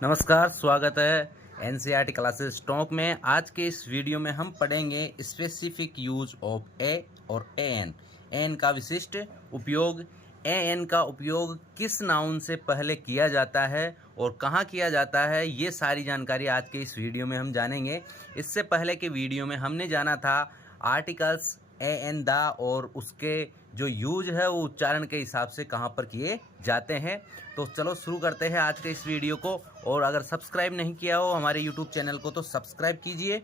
नमस्कार, स्वागत है एनसीईआरटी क्लासेस टॉक में। आज के इस वीडियो में हम पढ़ेंगे स्पेसिफिक यूज ऑफ ए और एन। एन का विशिष्ट उपयोग, एन का उपयोग किस नाउन से पहले किया जाता है और कहाँ किया जाता है, ये सारी जानकारी आज के इस वीडियो में हम जानेंगे। इससे पहले के वीडियो में हमने जाना था आर्टिकल्स ए एन द और उसके जो यूज है वो उच्चारण के हिसाब से कहाँ पर किए जाते हैं। तो चलो शुरू करते हैं आज के इस वीडियो को। और अगर सब्सक्राइब नहीं किया हो हमारे यूट्यूब चैनल को तो सब्सक्राइब कीजिए।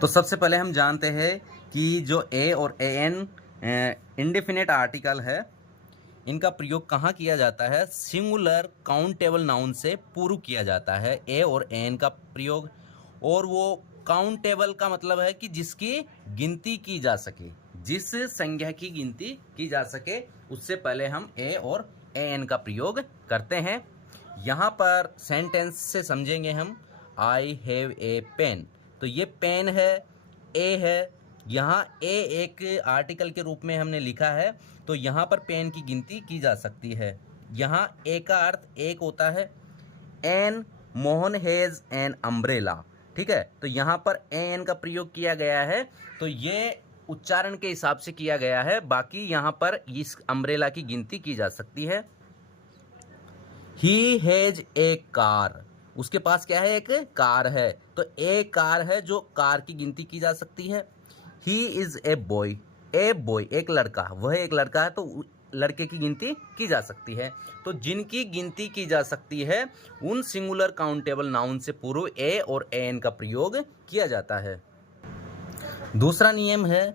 तो सबसे पहले हम जानते हैं कि जो ए और ए एन इंडेफिनेट आर्टिकल है, इनका प्रयोग कहाँ किया जाता है? सिंगुलर काउंटेबल नाउन से पूर्व किया जाता है ए और एन का प्रयोग। और वो काउंटेबल का मतलब है कि जिसकी गिनती की जा सके, जिस संख्या की गिनती की जा सके, उससे पहले हम ए और ए एन का प्रयोग करते हैं। यहाँ पर सेंटेंस से समझेंगे हम। आई हैव ए पेन, तो ये पेन है, ए है। यहाँ ए एक आर्टिकल के रूप में हमने लिखा है, तो यहाँ पर पेन की गिनती की जा सकती है। यहाँ ए का अर्थ एक होता है। An Mohan has an umbrella, ठीक है। तो यहाँ पर एन का प्रयोग किया गया है, तो ये उच्चारण के हिसाब से किया गया है। बाकी यहाँ पर इस अम्ब्रेला की गिनती की जा सकती है। ही हैज ए कार, उसके पास क्या है? एक कार है, तो ए कार है, जो कार की गिनती की जा सकती है। ही इज ए बॉय एक लड़का, वह एक लड़का है, तो लड़के की गिनती की जा सकती है। तो जिनकी गिनती की जा सकती है उन सिंगुलर काउंटेबल नाउन से पूर्व ए और एन का प्रयोग किया जाता है। दूसरा नियम है,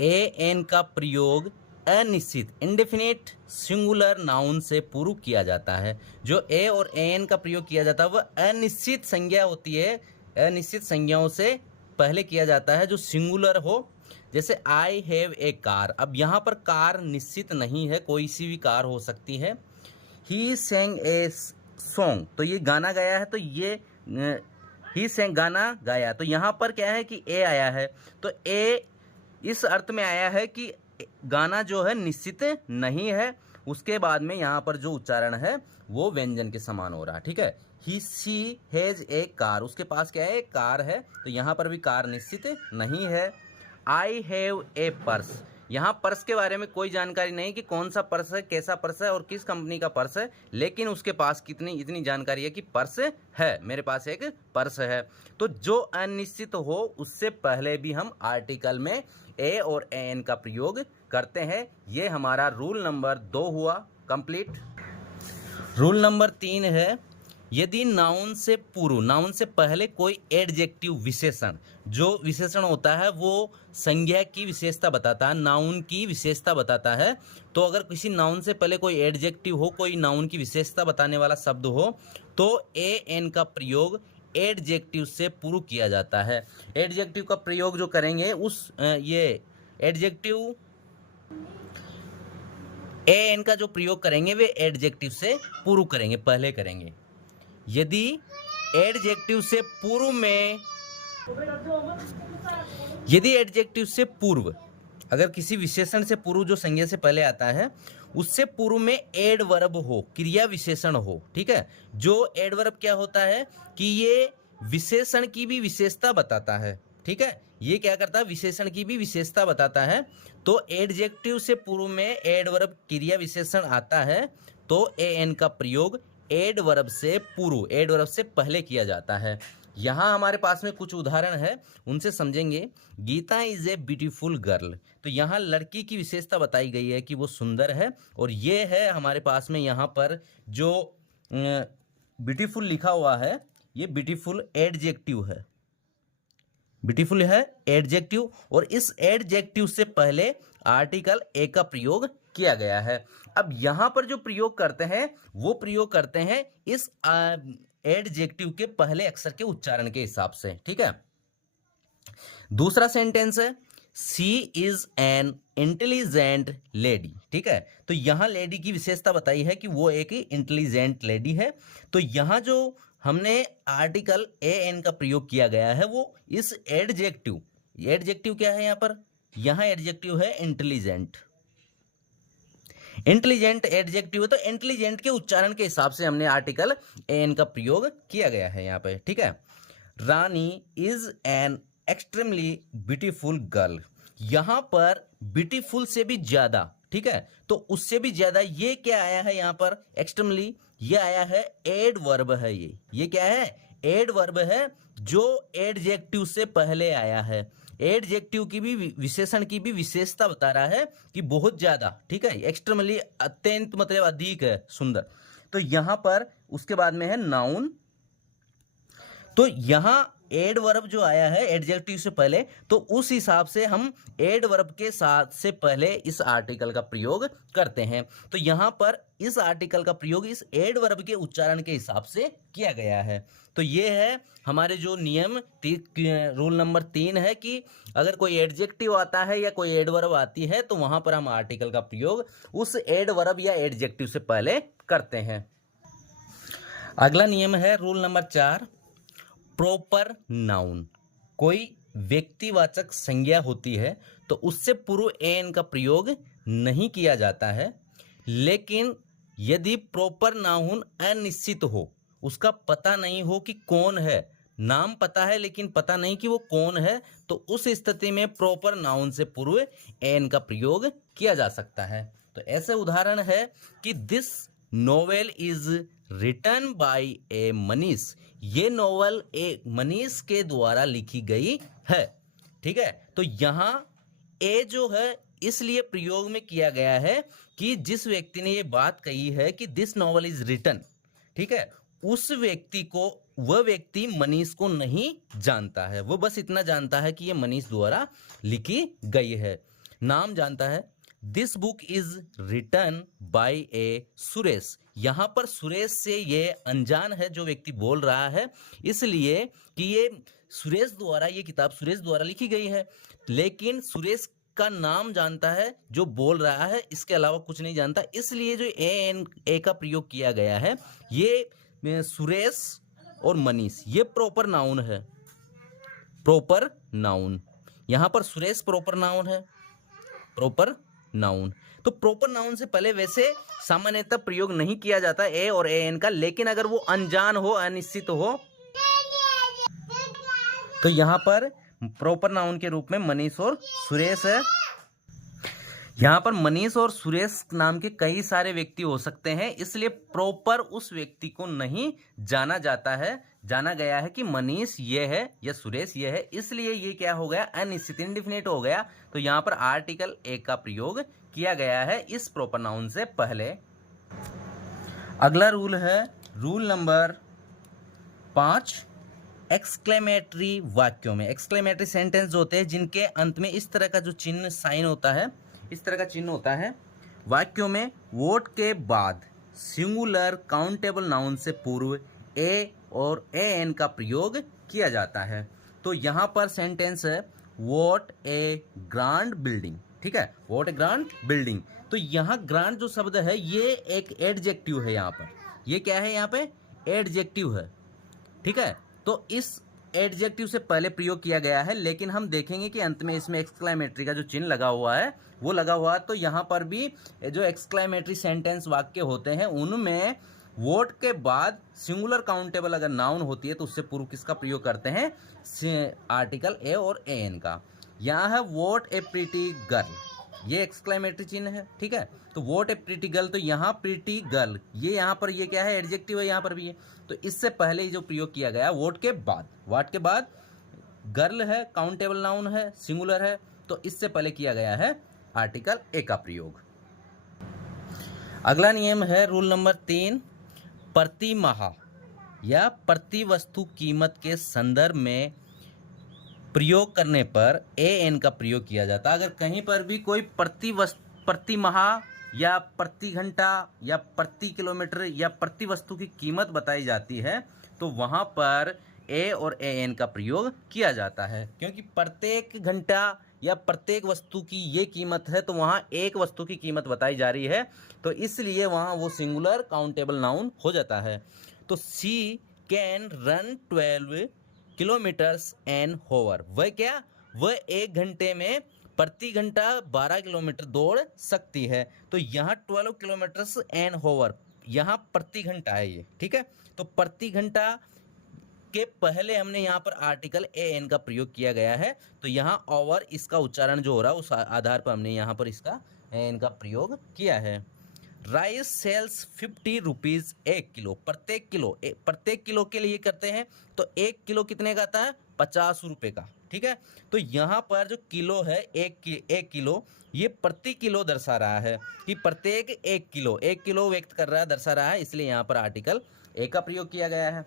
ए एन का प्रयोग अनिश्चित इंडेफिनिट सिंगुलर नाउन से पूर्व किया जाता है। जो ए और एन का प्रयोग किया जाता है वह अनिश्चित संज्ञा होती है। अनिश्चित संज्ञाओं से पहले किया जाता है जो सिंगुलर हो। जैसे आई हैव ए कार, अब यहाँ पर कार निश्चित नहीं है, कोई सी भी कार हो सकती है। ही सेंग ए सॉन्ग, तो ये गाना गाया है, तो ये ही सेंग गाना गाया, तो यहाँ पर क्या है कि ए आया है, तो ए इस अर्थ में आया है कि गाना जो है निश्चित नहीं है। उसके बाद में यहाँ पर जो उच्चारण है वो व्यंजन के समान हो रहा, ठीक है। ही सी हैज ए कार, उसके पास क्या है? कार है, तो यहाँ पर भी कार निश्चित नहीं है। आई हैव ए पर्स, यहाँ पर्स के बारे में कोई जानकारी नहीं कि कौन सा पर्स है, कैसा पर्स है और किस कंपनी का पर्स है, लेकिन उसके पास इतनी जानकारी है कि पर्स है, मेरे पास एक पर्स है। तो जो अनिश्चित हो उससे पहले भी हम आर्टिकल में ए और एन का प्रयोग करते हैं। ये हमारा रूल नंबर 2 हुआ कंप्लीट। रूल नंबर 3 है, यदि नाउन से पूर्व, नाउन से पहले कोई एडजेक्टिव विशेषण, जो विशेषण होता है वो संज्ञा की विशेषता बताता है, नाउन की विशेषता बताता है। तो अगर किसी नाउन से पहले कोई एडजेक्टिव हो, कोई नाउन की विशेषता बताने वाला शब्द हो, तो ए एन का प्रयोग एडजेक्टिव से पूर्व किया जाता है। एडजेक्टिव का प्रयोग जो करेंगे ये एडजेक्टिव ए एन का जो प्रयोग करेंगे वे एडजेक्टिव से पूर्व करेंगे, पहले करेंगे। यदि एडजेक्टिव से पूर्व में, यदि एडजेक्टिव से पूर्व, अगर किसी विशेषण से पूर्व जो संज्ञा से पहले आता है उससे पूर्व में एडवर्ब हो, क्रिया विशेषण हो, ठीक है। जो एडवर्ब क्या होता है कि ये विशेषण की भी विशेषता बताता है, ठीक है। ये क्या करता है? विशेषण की भी विशेषता बताता है। तो एडजेक्टिव से पूर्व में एडवर्ब क्रिया विशेषण आता है, तो ए एन का प्रयोग एडवर्ब से पूर्व, एडवर्ब से पहले किया जाता है। यहाँ हमारे पास में कुछ उदाहरण है, उनसे समझेंगे। Geeta is a beautiful girl, तो यहाँ लड़की की विशेषता बताई गई है कि वो सुंदर है। और ये है हमारे पास में यहाँ पर जो ब्यूटीफुल लिखा हुआ है, ये ब्यूटीफुल एडजेक्टिव है, ब्यूटीफुल है एडजेक्टिव, और इस एडजेक्टिव से पहले आर्टिकल ए का प्रयोग किया गया है। अब यहाँ पर जो प्रयोग करते हैं वो प्रयोग करते हैं इस एडजेक्टिव के पहले अक्षर के उच्चारण के हिसाब से, ठीक है। दूसरा सेंटेंस है, सी इज एन इंटेलिजेंट लेडी, ठीक है। तो यहाँ लेडी की विशेषता बताई है कि वो एक इंटेलिजेंट लेडी है। तो यहाँ जो हमने आर्टिकल ए एन का प्रयोग किया गया है वो इस एडजेक्टिव, एडजेक्टिव क्या है यहाँ पर? यहाँ एडजेक्टिव है इंटेलिजेंट। इंटेलिजेंट एडजेक्टिव है, तो इंटेलिजेंट के उच्चारण के हिसाब से हमने आर्टिकल एन का प्रयोग किया गया है यहाँ पे, ठीक है। Rani is an extremely beautiful girl, यहाँ पर ब्यूटीफुल से भी ज्यादा, ठीक है, तो उससे भी ज्यादा ये क्या आया है यहाँ पर, एक्सट्रीमली, ये आया है एडवर्ब है, ये क्या है, एडवर्ब है जो एडजेक्टिव से पहले आया है। एडजेक्टिव की भी विशेषण की भी विशेषता बता रहा है कि बहुत ज्यादा, ठीक है, एक्सट्रीमली अत्यंत मतलब अधिक है, सुंदर। तो यहां पर उसके बाद में है नाउन, तो यहां एडवर्ब जो आया है एडजेक्टिव से पहले, तो उस हिसाब से हम एडवर्ब के साथ से पहले इस आर्टिकल का प्रयोग करते हैं। तो यहां पर इस आर्टिकल का प्रयोग इस एडवर्ब के उच्चारण के हिसाब से किया गया है। तो ये है हमारे जो नियम, रूल नंबर 3 है कि अगर कोई एडजेक्टिव आता है या कोई एडवर्ब आती है तो वहां पर हम आर्टिकल का प्रयोग उस एडवर्ब या एडजेक्टिव से पहले करते हैं। अगला नियम है रूल नंबर 4, प्रॉपर नाउन। कोई व्यक्तिवाचक संज्ञा होती है तो उससे पूर्व एन का प्रयोग नहीं किया जाता है, लेकिन यदि प्रॉपर नाउन अनिश्चित हो, उसका पता नहीं हो कि कौन है, नाम पता है लेकिन पता नहीं कि वो कौन है, तो उस स्थिति में प्रॉपर नाउन से पूर्व एन का प्रयोग किया जा सकता है। तो ऐसे उदाहरण है कि this novel is written by a Manish, ये नोवेल ए मनीष के द्वारा लिखी गई है, ठीक है। तो यहां ए जो है इसलिए प्रयोग में किया गया है कि जिस व्यक्ति ने ये बात कही है कि दिस नोवेल इज रिटन, ठीक है, उस व्यक्ति को, वह व्यक्ति मनीष को नहीं जानता है, वो बस इतना जानता है कि ये मनीष द्वारा लिखी गई है, नाम जानता है। This book is written by a Suresh, यहां पर सुरेश से ये अनजान है जो व्यक्ति बोल रहा है, इसलिए कि ये सुरेश द्वारा, ये किताब सुरेश द्वारा लिखी गई है, लेकिन सुरेश का नाम जानता है जो बोल रहा है, इसके अलावा कुछ नहीं जानता, इसलिए जो ए का प्रयोग किया गया है, ये सुरेश और मनीष, ये प्रॉपर नाउन है, प्रॉपर नाउन। यहां पर सुरेश प्रॉपर नाउन है, प्रॉपर नाउन। तो प्रॉपर नाउन से पहले वैसे सामान्यतः प्रयोग नहीं किया जाता ए और ए एन का, लेकिन अगर वो अनजान हो, अनिश्चित हो, तो यहां पर प्रॉपर नाउन के रूप में मनीष और सुरेश है। यहां पर मनीष और सुरेश नाम के कई सारे व्यक्ति हो सकते हैं, इसलिए प्रॉपर उस व्यक्ति को नहीं जाना जाता है, जाना गया है कि मनीष ये है या सुरेश ये है, इसलिए ये क्या हो गया, अनिश्चित, इंडिफिनिट हो गया। तो यहां पर आर्टिकल ए का प्रयोग किया गया है इस प्रॉपर नाउन से पहले। अगला रूल है रूल नंबर 5, एक्सक्लेमेटरी वाक्यों में, एक्सक्लेमेटरी सेंटेंस जो होते हैं जिनके अंत में इस तरह का जो चिन्ह, साइन होता है, इस तरह का चिन्ह होता है, वाक्यों में वोट के बाद सिंगुलर काउंटेबल नाउन से पूर्व ए और ए एन का प्रयोग किया जाता है। तो यहां पर सेंटेंस है वोट ए ग्रांड बिल्डिंग, ठीक है, वोट ए ग्रांड बिल्डिंग। तो यहां ग्रांड जो शब्द है ये एक एडजेक्टिव है, यहां पर ये क्या है, यहां पे एडजेक्टिव है, ठीक है। तो इस एडजेक्टिव से पहले प्रयोग किया गया है, लेकिन हम देखेंगे कि अंत में इसमें एक्सक्लेमेटरी का जो चिन्ह लगा हुआ है वो लगा हुआ है। तो यहाँ पर भी जो एक्सक्लेमेटरी सेंटेंस वाक्य होते हैं उनमें वोट के बाद सिंगुलर काउंटेबल अगर नाउन होती है तो उससे पूर्व किसका प्रयोग करते हैं, आर्टिकल ए और ए एन का। यहाँ है वोट ए प्रीटी गर्ल, ये एक्सक्लेमेटरी चिन्ह है, ठीक है। तो वोट ए प्रीटी गर्ल, तो यहाँ प्रीटी गर्ल, ये यहाँ पर ये क्या है, एडजेक्टिव है, यहाँ पर भी है। तो इससे पहले ही जो प्रयोग किया गया वोट के बाद, वाट के बाद गर्ल है, काउंटेबल नाउन है, सिंगुलर है, तो इससे पहले किया गया है आर्टिकल ए का प्रयोग। अगला नियम है रूल नंबर 3, प्रति माह या प्रति वस्तु कीमत के संदर्भ में प्रयोग करने पर ए एन का प्रयोग किया जाता है। अगर कहीं पर भी कोई प्रति माह या प्रति घंटा या प्रति किलोमीटर या प्रति वस्तु की कीमत बताई जाती है तो वहां पर ए और ए एन का प्रयोग किया जाता है, क्योंकि प्रत्येक घंटा या प्रत्येक वस्तु की ये कीमत है तो वहां एक वस्तु की कीमत बताई जा रही है, तो इसलिए वहां वो सिंगुलर काउंटेबल नाउन हो जाता है। तो she can run 12 kilometres an hour, वह क्या, वह 1 घंटे में प्रति घंटा 12 किलोमीटर दौड़ सकती है। तो यहाँ 12 किलोमीटर एन होवर, यहाँ प्रति घंटा है ये, ठीक है। तो प्रति घंटा के पहले हमने यहाँ पर आर्टिकल ए एन का प्रयोग किया गया है, तो यहाँ ओवर इसका उच्चारण जो हो रहा है उस आधार पर हमने यहाँ पर इसका ए एन का प्रयोग किया है। राइस सेल्स 50 रुपीज़ 1 किलो, प्रत्येक किलो के लिए करते हैं, तो 1 किलो कितने का आता है, 50 रुपये का, ठीक है। तो यहाँ पर जो किलो है, एक किलो, ये प्रति किलो दर्शा रहा है कि प्रत्येक 1 किलो व्यक्त कर रहा है, दर्शा रहा है, इसलिए यहाँ पर आर्टिकल ए का प्रयोग किया गया है।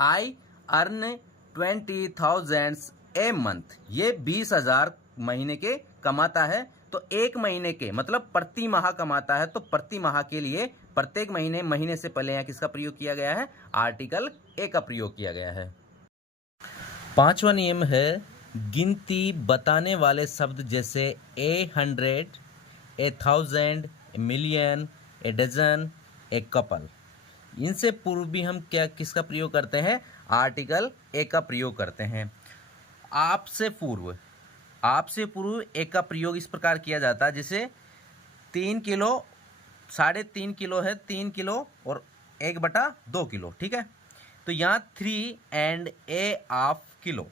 आई अर्न 20,000 ए मंथ, ये 20,000 महीने के कमाता है। तो एक महीने के मतलब प्रति माह कमाता है, तो प्रति माह के लिए प्रत्येक महीने से पहले यहाँ किसका प्रयोग किया गया है, आर्टिकल ए का प्रयोग किया गया है। पांचवा नियम है गिनती बताने वाले शब्द जैसे a 100, a 1000, a million, a dozen, a couple, इनसे पूर्व भी हम किसका प्रयोग करते हैं, आर्टिकल ए का प्रयोग करते हैं। आपसे पूर्व ए का प्रयोग इस प्रकार किया जाता है, जैसे 3 किलो, 3.5 किलो है, 3 किलो और 1/2 किलो, ठीक है। तो यहाँ 3 and a किलो,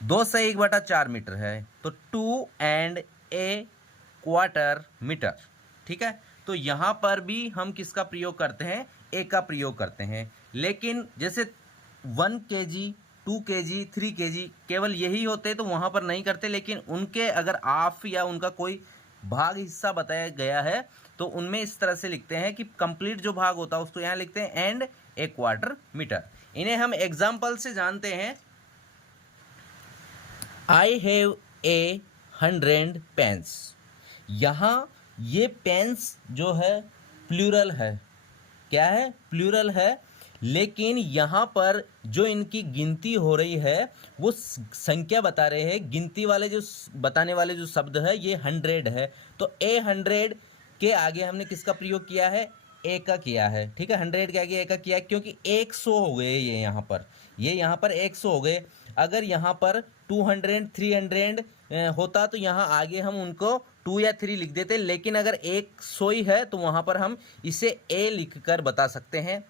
2 से 1/4 मीटर है, तो 2 and a मीटर, ठीक है। तो यहाँ पर भी हम किसका प्रयोग करते हैं, ए का प्रयोग करते हैं। लेकिन जैसे 1 kg, 2 kg, 3 kg केवल यही होते तो वहाँ पर नहीं करते, लेकिन उनके अगर आप या उनका कोई भाग हिस्सा बताया गया है तो उनमें इस तरह से लिखते हैं कि कंप्लीट जो भाग होता है उसको यहाँ लिखते हैं एंड ए क्वार्टर मीटर। इन्हें हम एग्जाम्पल से जानते हैं। आई हैव ए 100 पेन्स, यहाँ ये पेन्स जो है प्लूरल है, क्या है, प्लूरल है, लेकिन यहाँ पर जो इनकी गिनती हो रही है वो संख्या बता रहे हैं, गिनती वाले जो बताने वाले जो शब्द है ये 100 है। तो ए 100 के आगे हमने किसका प्रयोग किया है, ए का किया है, ठीक है। 100 के आगे ए का किया है क्योंकि 100 हो गए ये यहाँ पर 100 हो गए। अगर यहाँ पर 200, 300 होता तो यहाँ आगे हम उनको 2 या 3 लिख देते, लेकिन अगर 100 ही है तो वहाँ पर हम इसे ए लिख कर बता सकते हैं।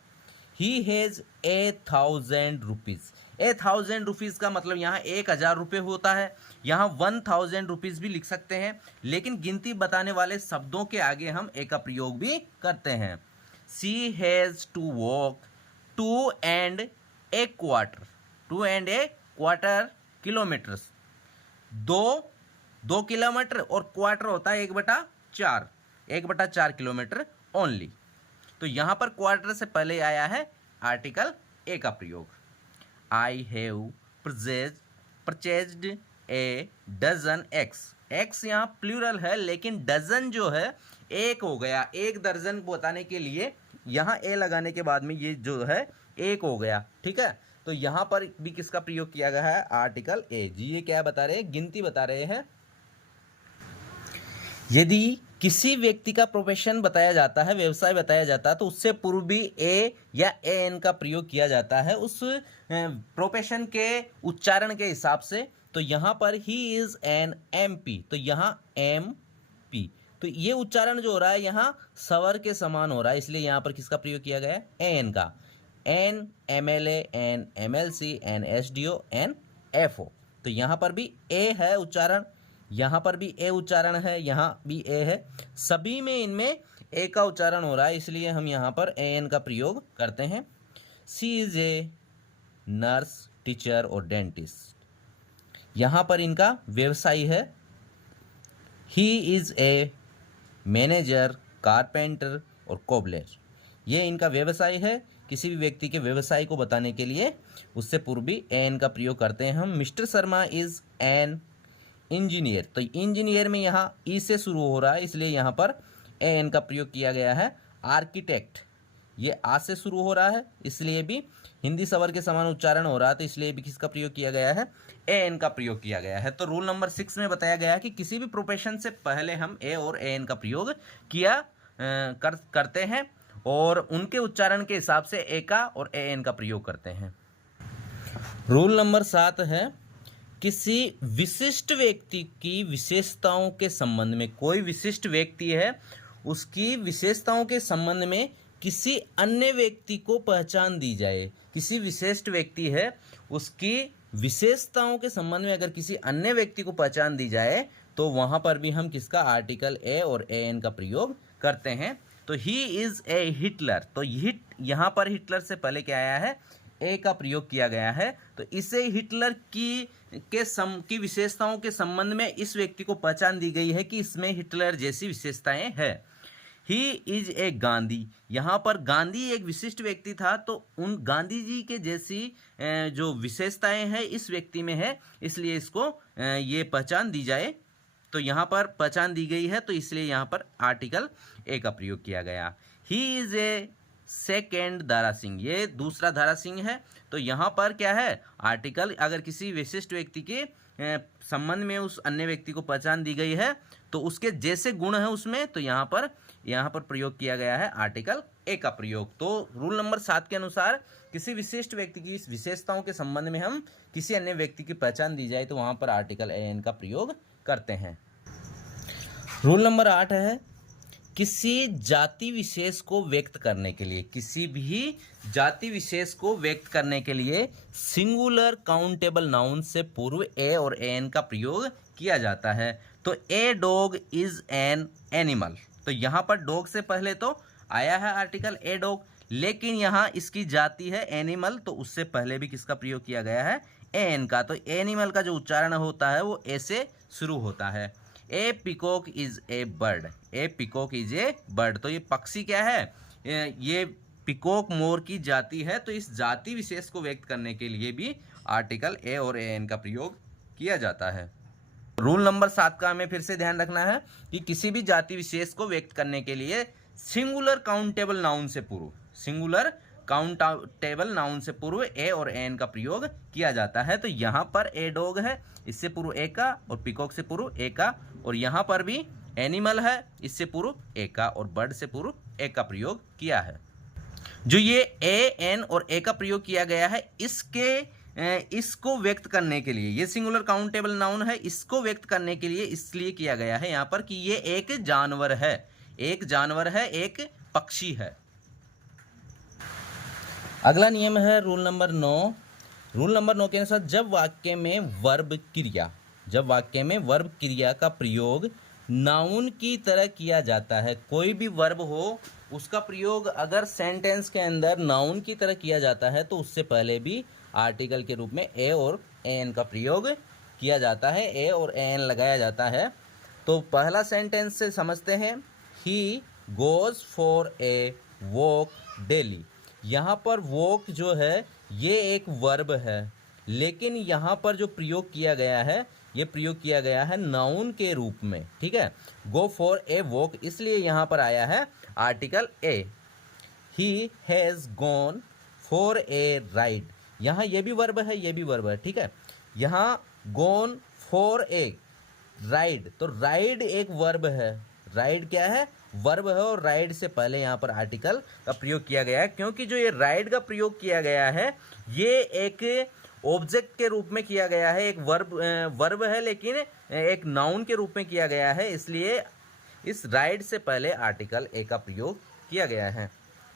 ही हैज़ 1,000 रुपीज़, 1,000 रुपीज़ का मतलब यहाँ 1,000 रुपये होता है, यहाँ 1,000 रुपीज़ भी लिख सकते हैं, लेकिन गिनती बताने वाले शब्दों के आगे हम ए का प्रयोग भी करते हैं। She has to walk 2 and a quarter kilometres, 2 kilometre और क्वार्टर होता है 1/4 किलोमीटर ओनली। तो यहाँ पर क्वार्टर से पहले आया है आर्टिकल ए का प्रयोग। I have purchased a dozen eggs यहाँ प्लूरल है, लेकिन डजन जो है एक हो गया, 1 दर्जन बताने के लिए यहाँ ए लगाने के बाद में ये जो है 1 हो गया, ठीक है। तो यहाँ पर भी किसका प्रयोग किया गया है, आर्टिकल ए। जी ये क्या बता रहे हैं, गिनती बता रहे हैं। यदि किसी व्यक्ति का प्रोफेशन बताया जाता है, व्यवसाय बताया जाता है, तो उससे पूर्व भी ए या ए एन का प्रयोग किया जाता है उस प्रोफेशन के उच्चारण के हिसाब से। तो यहाँ पर ही इज एन MP, तो यहाँ MP, तो ये उच्चारण जो हो रहा है यहाँ स्वर के समान हो रहा है, इसलिए यहाँ पर किसका प्रयोग किया गया है, ए एन का। An MLA, an MLC, an SDO, an FO, तो यहाँ पर भी ए है उच्चारण, यहाँ पर भी ए उच्चारण है, यहाँ भी ए है, सभी में इनमें ए का उच्चारण हो रहा है, इसलिए हम यहाँ पर ए एन का प्रयोग करते हैं। सी इज ए नर्स, टीचर और डेंटिस्ट, यहाँ पर इनका व्यवसाय है। He is a manager, carpenter और कोबलर, ये इनका व्यवसाय है। किसी भी व्यक्ति के व्यवसाय को बताने के लिए उससे पूर्व भी एन का प्रयोग करते हैं हम। Mister Sharma is an engineer, तो इंजीनियर में यहाँ ई से शुरू हो रहा है, इसलिए यहाँ पर ए एन का प्रयोग किया गया है। आर्किटेक्ट, ये आ से शुरू हो रहा है, इसलिए भी हिंदी स्वर के समान उच्चारण हो रहा है, तो इसलिए भी किसका प्रयोग किया गया है, ए एन का प्रयोग किया गया है। तो रूल नंबर 6 में बताया गया है कि किसी भी प्रोफेशन से पहले हम ए और ए एन का प्रयोग करते हैं और उनके उच्चारण के हिसाब से ए का और ए एन का प्रयोग करते हैं। रूल नंबर 7 है किसी विशिष्ट व्यक्ति की विशेषताओं के संबंध में, कोई विशिष्ट व्यक्ति है, उसकी विशेषताओं के संबंध में किसी अन्य व्यक्ति को पहचान दी जाए। किसी विशिष्ट व्यक्ति है, उसकी विशेषताओं के संबंध में अगर किसी अन्य व्यक्ति को पहचान दी जाए तो वहाँ पर भी हम किसका आर्टिकल ए और ए एन का प्रयोग करते हैं। तो ही इज़ ए हिटलर, तो यहाँ पर हिटलर से पहले क्या आया है, ए का प्रयोग किया गया है। तो इसे हिटलर की विशेषताओं के संबंध में इस व्यक्ति को पहचान दी गई है कि इसमें हिटलर जैसी विशेषताएं हैं। ही इज ए गांधी, यहाँ पर गांधी एक विशिष्ट व्यक्ति था, तो उन गांधी जी के जैसी जो विशेषताएं हैं इस व्यक्ति में है, इसलिए इसको ये पहचान दी जाए। तो यहाँ पर पहचान दी गई है, तो इसलिए यहाँ पर आर्टिकल ए का प्रयोग किया गया। He is a second Dara Singh, ये दूसरा दारा सिंह है। तो यहाँ पर क्या है, आर्टिकल अगर किसी विशिष्ट व्यक्ति के संबंध में उस अन्य व्यक्ति को पहचान दी गई है तो उसके जैसे गुण है उसमें, तो यहाँ पर प्रयोग किया गया है आर्टिकल ए का प्रयोग। तो रूल नंबर 7 के अनुसार किसी विशिष्ट व्यक्ति की विशेषताओं के संबंध में हम किसी अन्य व्यक्ति की पहचान दी जाए तो वहाँ पर आर्टिकल ए एन का प्रयोग करते हैं। रूल नंबर 8 है, किसी जाति विशेष को व्यक्त करने के लिए, किसी भी जाति विशेष को व्यक्त करने के लिए सिंगुलर काउंटेबल नाउन से पूर्व ए और एन का प्रयोग किया जाता है। तो a dog is an animal, तो यहाँ पर डॉग से पहले तो आया है आर्टिकल ए डॉग, लेकिन यहाँ इसकी जाति है एनिमल, तो उससे पहले भी किसका प्रयोग किया गया है, ए एन का। तो एनिमल का जो उच्चारण होता है वो ए से शुरू होता है। A peacock is a bird, a peacock is a bird, तो ये पक्षी क्या है, ये पिकॉक मोर की जाति है। तो इस जाति विशेष को व्यक्त करने के लिए भी आर्टिकल ए और ए एन का प्रयोग किया जाता है। रूल नंबर 7 का हमें फिर से ध्यान रखना है कि किसी भी जाति विशेष को व्यक्त करने के लिए सिंगुलर काउंटेबल नाउन से पूर्व, सिंगुलर काउंटेबल नाउन से पूर्व ए और एन का प्रयोग किया जाता है। तो यहाँ पर ए डॉग है, इससे पूर्व ए का, और पिकॉक से पूर्व ए का, और यहाँ पर भी एनिमल है, इससे पूर्व ए का, और बर्ड से पूर्व ए का प्रयोग किया है। जो ये ए एन और ए का प्रयोग किया गया है, इसको व्यक्त करने के लिए, ये सिंगुलर काउंटेबल नाउन है, इसको व्यक्त करने के लिए इसलिए किया गया है यहाँ पर कि ये एक जानवर है, एक जानवर है, एक पक्षी है। अगला नियम है रूल नंबर 9। रूल नंबर 9 के अनुसार जब वाक्य में वर्ब क्रिया का प्रयोग नाउन की तरह किया जाता है, कोई भी वर्ब हो उसका प्रयोग अगर सेंटेंस के अंदर नाउन की तरह किया जाता है तो उससे पहले भी आर्टिकल के रूप में ए और एन का प्रयोग किया जाता है, ए और एन लगाया जाता है। तो पहला सेंटेंस से समझते हैं, he goes for a walk daily. यहाँ पर वॉक जो है ये एक वर्ब है, लेकिन यहाँ पर जो प्रयोग किया गया है ये प्रयोग किया गया है नाउन के रूप में, ठीक है। गो फॉर ए वॉक, इसलिए यहाँ पर आया है article a. He has gone for a ride, यहाँ ये भी वर्ब है, ये भी वर्ब है, ठीक है। यहाँ गॉन फॉर ए राइड, तो राइड एक वर्ब है, राइड क्या है, वर्ब है, और राइड से पहले यहाँ पर आर्टिकल का प्रयोग किया गया है, क्योंकि जो ये राइड का प्रयोग किया गया है ये एक ऑब्जेक्ट के रूप में किया गया है, एक वर्ब है लेकिन एक नाउन के रूप में किया गया है, इसलिए इस राइड से पहले आर्टिकल ए का प्रयोग किया गया है।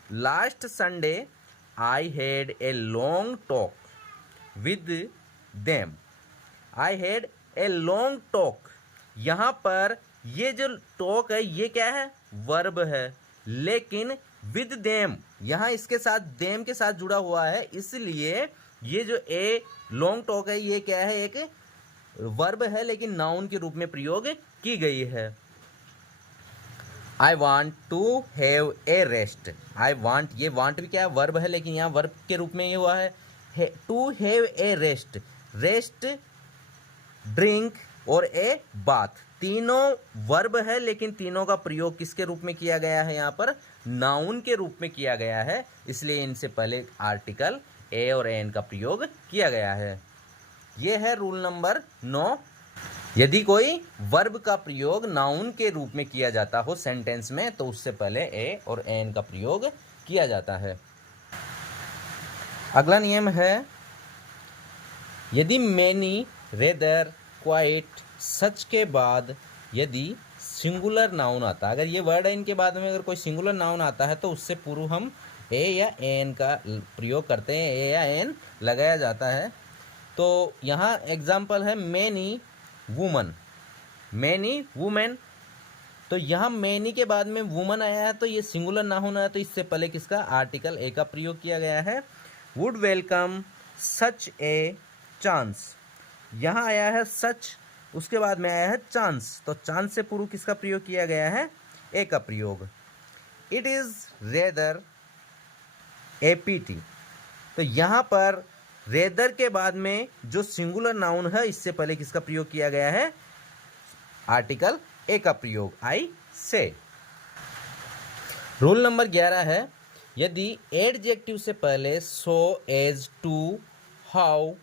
Last Sunday I had a long talk with them, I had a long talk, यहाँ पर ये जो टॉक है ये क्या है, वर्ब है, लेकिन विद देम यहाँ इसके साथ देम के साथ जुड़ा हुआ है, इसलिए ये जो ए लॉन्ग टॉक है ये क्या है, एक वर्ब है लेकिन नाउन के रूप में प्रयोग की गई है। I want to have a rest, I want, ये वॉन्ट भी क्या है, वर्ब है, लेकिन यहाँ वर्ब के रूप में ये हुआ है to have a rest, rest, drink और ए बाथ, तीनों वर्ब है लेकिन तीनों का प्रयोग किसके रूप में किया गया है, यहाँ पर नाउन के रूप में किया गया है, इसलिए इनसे पहले आर्टिकल ए और एन का प्रयोग किया गया है। यह है रूल नंबर 9। यदि कोई वर्ब का प्रयोग नाउन के रूप में किया जाता हो सेंटेंस में तो उससे पहले ए और एन का प्रयोग किया जाता है। अगला नियम है, यदि मैनी रेदर, क्वाइट, सच के बाद यदि सिंगुलर नाउन आता है, अगर ये वर्ड है इनके बाद में अगर कोई सिंगुलर नाउन आता है तो उससे पूर्व हम ए या एन का प्रयोग करते हैं, ए या एन लगाया जाता है। तो यहाँ एग्जाम्पल है मैनी वुमन, मैनी वुमेन। तो यहाँ मैनी के बाद में वुमन आया है तो ये सिंगुलर नाउन है, तो इससे पहले किसका आर्टिकल ए का प्रयोग किया गया है। Would welcome such a chance, यहाँ आया है सच, उसके बाद में आया है चांस, तो चांस से पूर्व किसका प्रयोग किया गया है, ए का प्रयोग। It is rather A PT, तो यहाँ पर रेदर के बाद में जो सिंगुलर नाउन है इससे पहले किसका प्रयोग किया गया है, आर्टिकल ए का प्रयोग, आई से। रूल नंबर 11 है, यदि एडजेक्टिव से पहले सो, एज, टू, हाउ,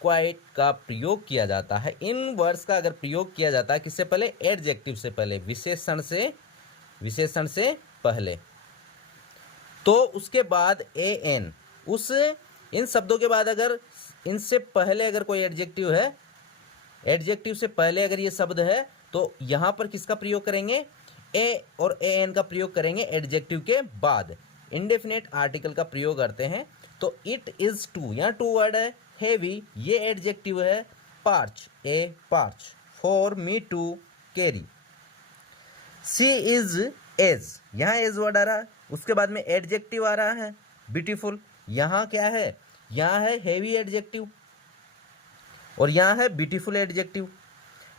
क्वाइट का प्रयोग किया जाता है, इन वर्ड्स का अगर प्रयोग किया जाता है किससे पहले, एडजेक्टिव से पहले, विशेषण से पहले, तो उसके बाद ए एन, उस इन शब्दों के बाद अगर इनसे पहले अगर कोई एडजेक्टिव है, एडजेक्टिव से पहले अगर ये शब्द है तो यहाँ पर किसका प्रयोग करेंगे, ए और ए एन का प्रयोग करेंगे एडजेक्टिव के बाद। इंडेफिनेट आर्टिकल का प्रयोग करते हैं, तो इट इज टू, यहाँ टू वर्ड है, हेवी ये एडजेक्टिव है, parcel a parcel, for me to carry. She is as, यहाँ एज वर्ड आ रहा है, उसके बाद में एडजेक्टिव आ रहा है ब्यूटीफुल, यहाँ क्या है, यहाँ है हेवी एडजेक्टिव और यहाँ है ब्यूटीफुल एडजेक्टिव।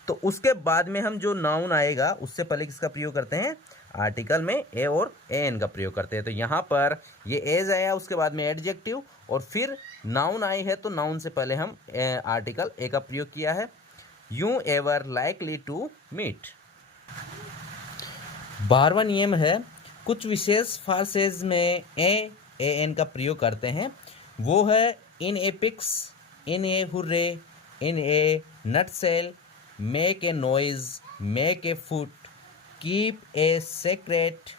तो उसके बाद में हम जो नाउन आएगा उससे पहले किसका प्रयोग करते हैं, आर्टिकल में ए और ए एन का प्रयोग करते हैं। तो यहाँ पर ये एज आया, उसके बाद में एडजेक्टिव और फिर नाउन आई है, तो नाउन से पहले हम आर्टिकल ए का प्रयोग किया है। You ever likely to meet. 12वां नियम है, कुछ विशेष फ्रासेज में ए एन का प्रयोग करते हैं, वो है in a fix, in a hurry, in a nutshell, make a noise, make a foot, keep a secret,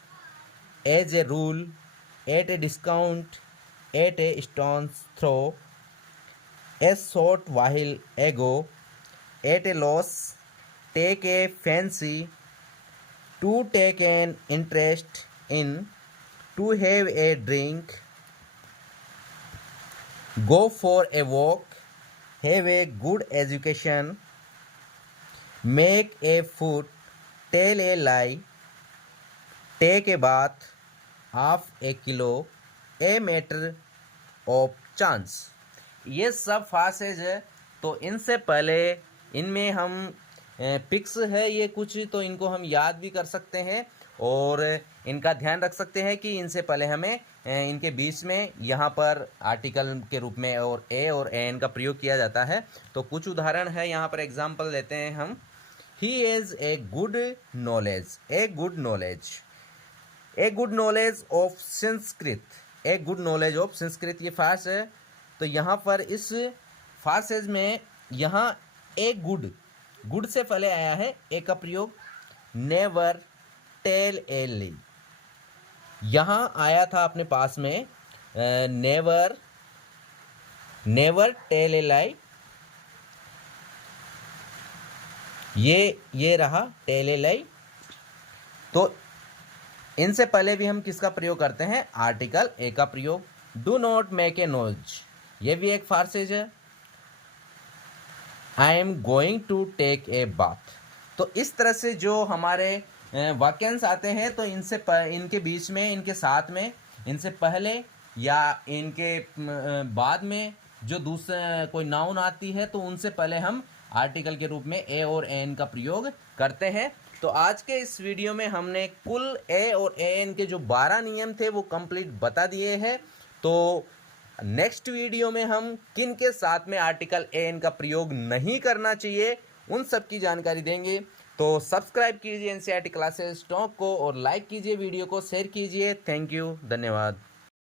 as a rule, at a discount, at a stone's throw, a short while ago, at a loss, take a fancy, to take an interest in, to have a drink, go for a walk, have a good education, make a food, tell a lie, take a bath, half A kilo, a matter of chance. ये सब फ्रासेज है, तो इनसे पहले इनमें हम pics है ये कुछ, तो इनको हम याद भी कर सकते हैं और इनका ध्यान रख सकते हैं कि इनसे पहले हमें इनके बीच में यहाँ पर आर्टिकल के रूप में और एन का प्रयोग किया जाता है। तो कुछ उदाहरण है, यहाँ पर एग्जाम्पल लेते हैं हम। He is a good knowledge, a good knowledge, a good knowledge of Sanskrit, a good knowledge of Sanskrit, ये फार्स है। तो यहाँ पर इस फार्सेज में यहाँ ए गुड, गुड से पहले आया है ए का प्रयोग। नेवर टेल ए ली, यहाँ आया था अपने पास में नेवर, नेवर टेल ए लाई, ये रहा टेल ए लाई। तो इनसे पहले भी हम किसका प्रयोग करते हैं, आर्टिकल ए का प्रयोग। Do not make a noise, ये भी एक फार्सेज है। I am going to take a bath. तो इस तरह से जो हमारे वाक्यांश आते हैं, तो इनके बीच में, इनके साथ में, इनसे पहले या इनके बाद में जो दूसरा कोई नाउन आती है, तो उनसे पहले हम आर्टिकल के रूप में ए और एन का प्रयोग करते हैं। तो आज के इस वीडियो में हमने कुल ए और एन के जो 12 नियम थे वो कंप्लीट बता दिए हैं। तो नेक्स्ट वीडियो में हम किन के साथ में आर्टिकल एन का प्रयोग नहीं करना चाहिए उन सब की जानकारी देंगे। तो सब्सक्राइब कीजिए एनसीईआरटी क्लासेस टॉक को और लाइक कीजिए वीडियो को, शेयर कीजिए। थैंक यू, धन्यवाद।